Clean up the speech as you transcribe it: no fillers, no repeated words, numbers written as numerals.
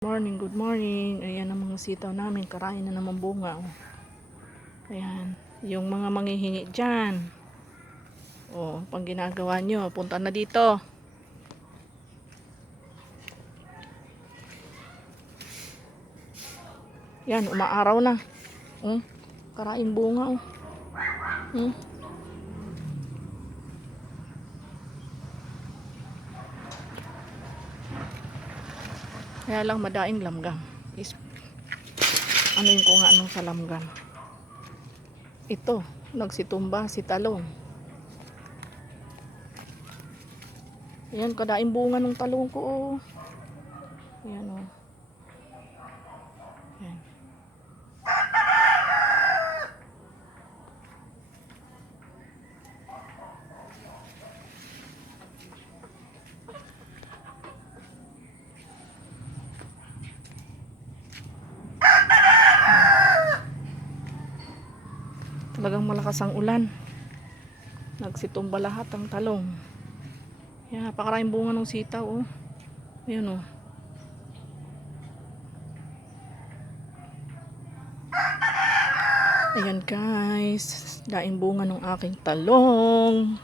Good morning. Ayan ang mga sitaw namin. Karain na naman bunga. Oh. Ayan. Yung mga manghihingi dyan. Oh, pang ginagawa nyo, punta na dito. Yan, umaaraw na. Karain bunga. Oh. Kaya lang madaing lamgam. Ano yung kung anong sa lamgam. Ito, nagsitumba si talong. Ayan, kadaing bunga ng talong ko. Oh. Ayan oh. Ayan. Talagang malakas ang ulan. Nagsitumba lahat ang talong. Yan, napakaraming bunga ng sitaw. Oh. Ayan oh. Ayan guys, daing bunga ng aking talong.